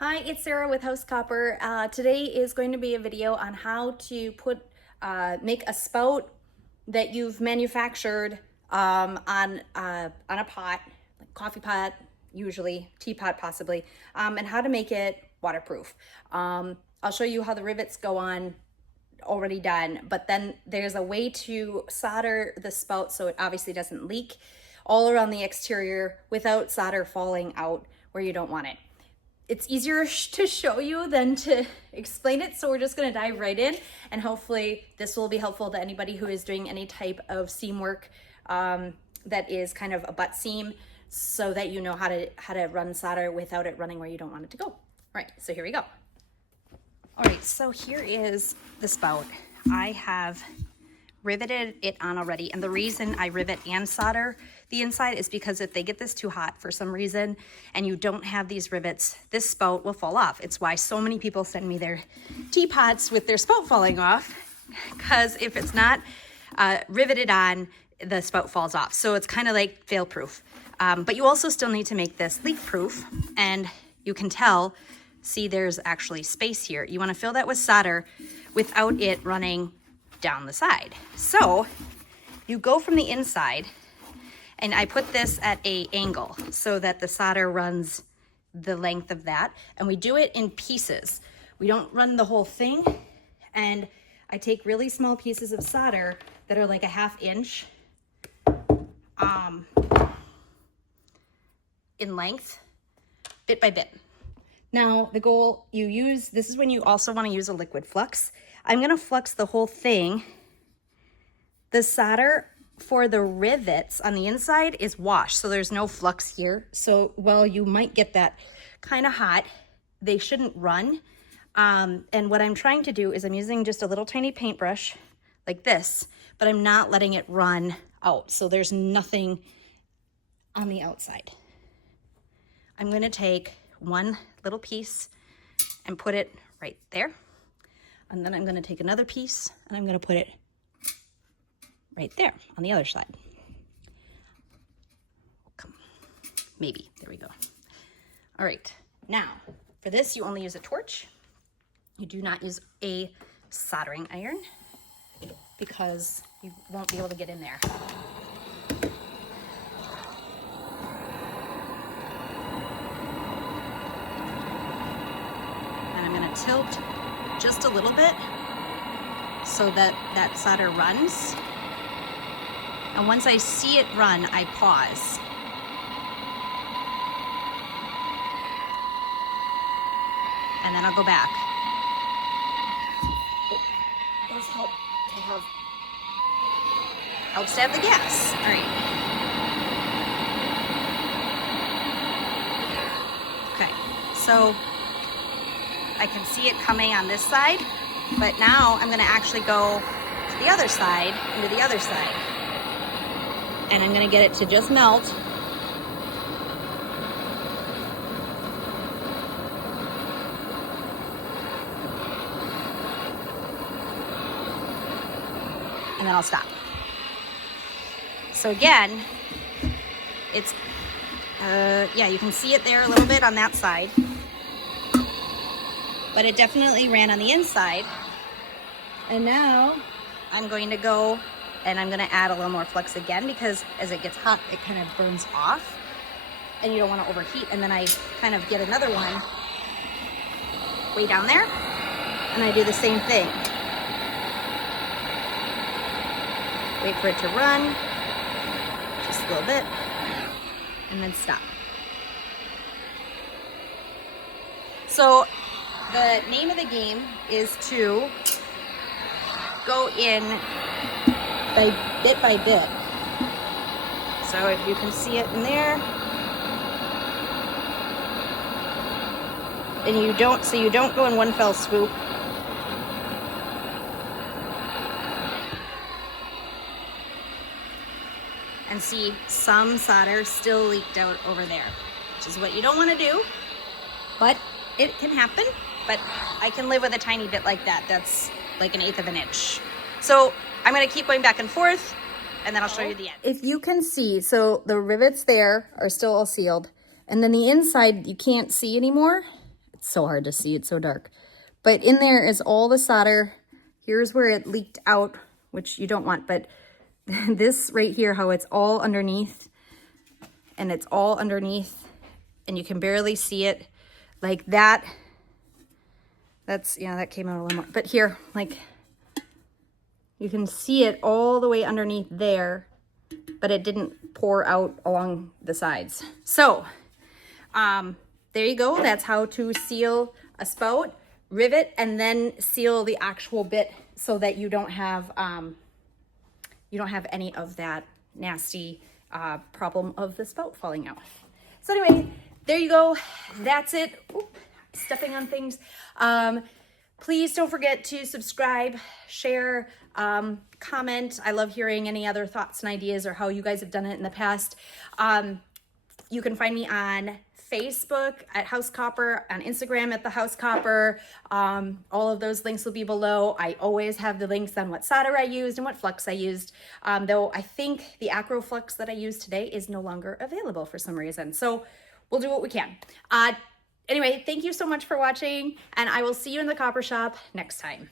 Hi, it's Sarah with House Copper. Today is going to be a video on how to make a spout that you've manufactured on a pot, like coffee pot, usually teapot possibly, and how to make it waterproof. I'll show you how the rivets go on already done, but then there's a way to solder the spout so it obviously doesn't leak all around the exterior without solder falling out where you don't want it. It's easier to show you than to explain it, so we're just going to dive right in, and hopefully this will be helpful to anybody who is doing any type of seam work that is kind of a butt seam, so that you know how to run solder without it running where you don't want it to go. All right, so here we go. All right, so here is the spout. I have riveted it on already, and the reason I rivet and solder the inside is because if they get this too hot for some reason and you don't have these rivets, this spout will fall off. It's why so many people send me their teapots with their spout falling off, because if it's not riveted on, the spout falls off. So it's kind of like fail proof, but you also still need to make this leak proof, and you can tell, see, there's actually space here. You want to fill that with solder without it running down the side. So you go from the inside, and I put this at an angle so that the solder runs the length of that, and we do it in pieces. We don't run the whole thing, and I take really small pieces of solder that are like a 1/2 inch in length, bit by bit. Now the goal, this is when you also want to use a liquid flux. I'm going to flux the whole thing. The solder for the rivets on the inside is washed, so there's no flux here. So while you might get that kind of hot, they shouldn't run. And what I'm trying to do is I'm using just a little tiny paintbrush like this, but I'm not letting it run out. So there's nothing on the outside. I'm going to take one little piece and put it right there. And then I'm going to take another piece and I'm going to put it right there on the other side. Come on. Maybe. There we go. All right. Now, for this, you only use a torch. You do not use a soldering iron because you won't be able to get in there. And I'm going to tilt just a little bit so that that solder runs. And once I see it run, I pause. And then I'll go back. It does help to have the gas. All right. Okay, so I can see it coming on this side, but now I'm going to actually go to the other side and to the other side. And I'm going to get it to just melt. And then I'll stop. So again, it's, yeah, you can see it there a little bit on that side, but it definitely ran on the inside. And now I'm going to go and I'm going to add a little more flux again, because as it gets hot, it kind of burns off and you don't want to overheat. And then I kind of get another one way down there and I do the same thing. Wait for it to run just a little bit and then stop. So the name of the game is to go in by bit. So if you can see it in there, and you don't go in one fell swoop. And see some solder still leaked out over there, which is what you don't want to do, but it can happen. But I can live with a tiny bit like that. That's like 1/8 of an inch. So I'm going to keep going back and forth, and then I'll show you the end. If you can see, so the rivets there are still all sealed, and then the inside you can't see anymore. It's so hard to see, it's so dark. But in there is all the solder. Here's where it leaked out, which you don't want, but this right here, how it's all underneath, and it's all underneath, and you can barely see it like that. That's, yeah, that came out a little more. But here, like, you can see it all the way underneath there, but it didn't pour out along the sides. So, there you go. That's how to seal a spout, rivet, and then seal the actual bit so that you don't have any of that nasty problem of the spout falling out. So anyway, there you go. That's it. Oop, stepping on things. Please don't forget to subscribe, share, comment. I love hearing any other thoughts and ideas or how you guys have done it in the past. You can find me on Facebook at House Copper, on Instagram at the House Copper. All of those links will be below. I always have the links on what solder I used and what flux I used, though I think the acro flux that I used today is no longer available for some reason. So we'll do what we can. Anyway, thank you so much for watching, and I will see you in the copper shop next time.